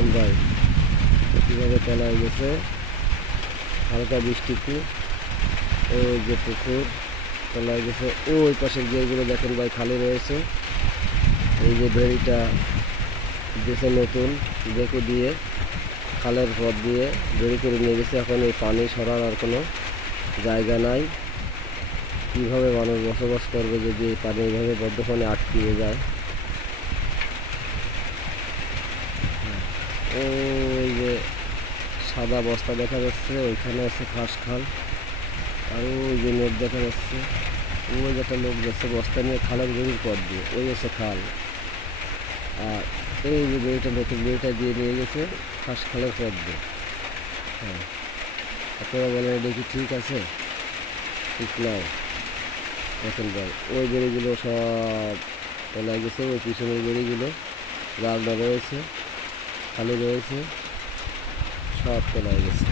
দেখেন ভাই কীভাবে তলায় গেছে হালকা বৃষ্টিতে। ওই যে পুকুর তলায় গেছে, ওই পাশের গিয়েগুলো দেখেন ভাই খালি রয়েছে। এই যে ভেড়িটা দিয়েছে নতুন দেখে দিয়ে খালের পথ দিয়ে বেরি করে নিয়ে গেছে। এখন এই পানি সরার আর কোনো জায়গা নাই। কীভাবে মানুষ বসবাস করবে যদি এই পানি এইভাবে বদ্ধখানে আটকিয়ে যায়। ওই যে সাদা বস্তা দেখা যাচ্ছে, ওইখানে আছে ঘাস খাল। আর ওই যে নেট দেখা যাচ্ছে, ওই যে একটা লোক যাচ্ছে বস্তা নিয়ে খালের বেরির পথ দিয়ে, ওই আছে খাল। আর এই যে বেরিটা নতুন বেরিটা দিয়ে নিয়ে গেছে ঘাস খালের পথ দিয়ে। হ্যাঁ, আপনারা বলেন এটা কি ঠিক আছে? ঠিক নয়। দেখেন ভাই ওই বেড়িগুলো সব তলায় গেছে, ওই পিছনের বেড়িগুলো রাগড়া রয়েছে, খালি রয়েছে, সব তলায় গেছে।